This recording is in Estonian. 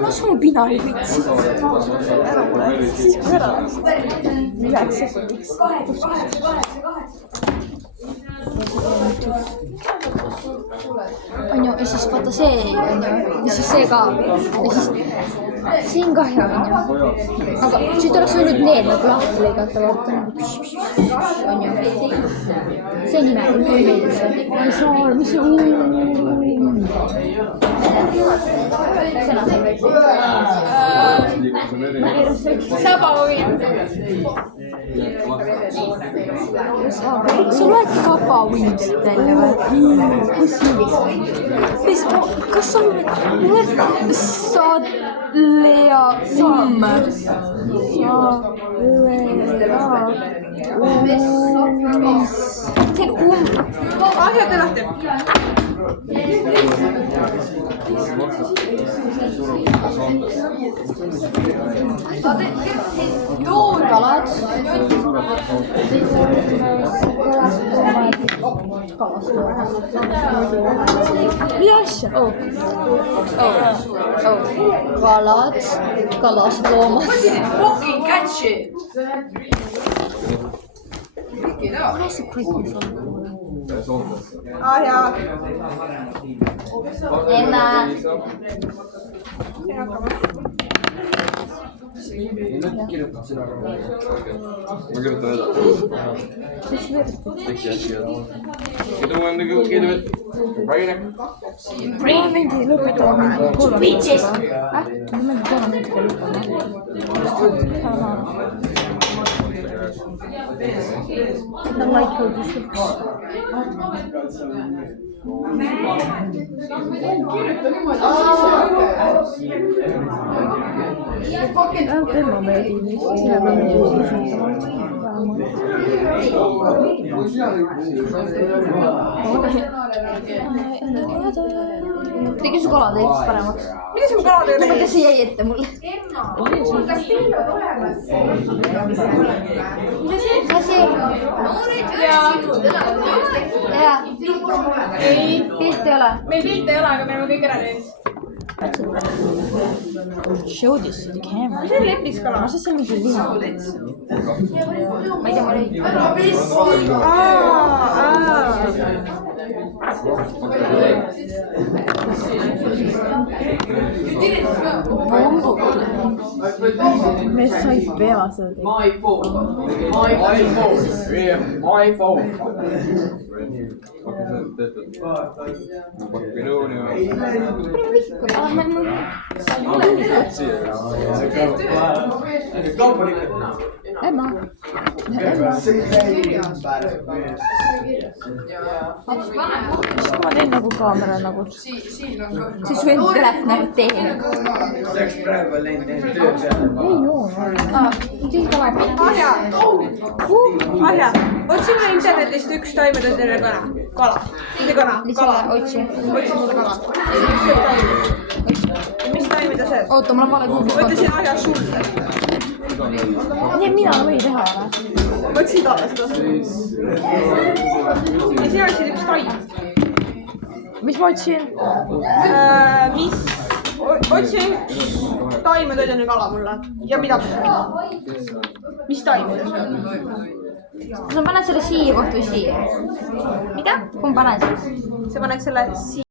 Ma sono binario vitsi. Ära mure, siis kui ära läksid. 9 sekundiks. On ju, ja siis vaata see on ju, ja siis see ka. Ja siis siin ka hea on ju. Aga siit oleks võinud need nagu lahti lõigata, vaata. On ju. See nime, kui meeldib see. Ei saa, mis see Sabawind. Sa loed Sabawind välja või? Mis? Kas sa loed Sadlea Samme? Teen Asjad lahti. Kalad. Mida asja? Kalad. Kalasid loomad. Fucking catch it. Kuidas see kõik on? Jaa. Emma. Ma kirjutan seda ka. Ma kirjutan edasi. Äkki äkki Ma mingi lõpetama mingi 3 minutiga lõpetama. No like how this looks. Tema meeldib. Tegi su kalad eest paremaks. Mida su kalad ei ole? Kas see jäi ette mulle? Kas see? Jaa. Ei. Pilti ei ole. Meil pilte ei ole, aga me oleme kõik ära teinud. Show this to the camera. Mis on lepliskala? Ma see on mingi liha. Ma ei tea, ma olin. Me sai pea seda. My phone. Emma. Ma teen nagu kaamera nagu. Siis võin telefoni teha. Ei joo. Ahja, otsime internetist üks taimetõndine kala. Mitte kana, kala. Otsi. Otsi mulle kala. Mis taime ta see? Oota, mul on vale kuulda. Võta see ahja sulle. Nii, mina võin teha, ole. Otsi talle seda. Ja sina otsid üks taim. Mis ma otsin? Otsi üks taimetõndine kala mulle. Ja mida ta sööb? Mis taime ta sööb? Sa paned selle siia kohta või siia? Mida? Kumb paned? Sa paned selle siia.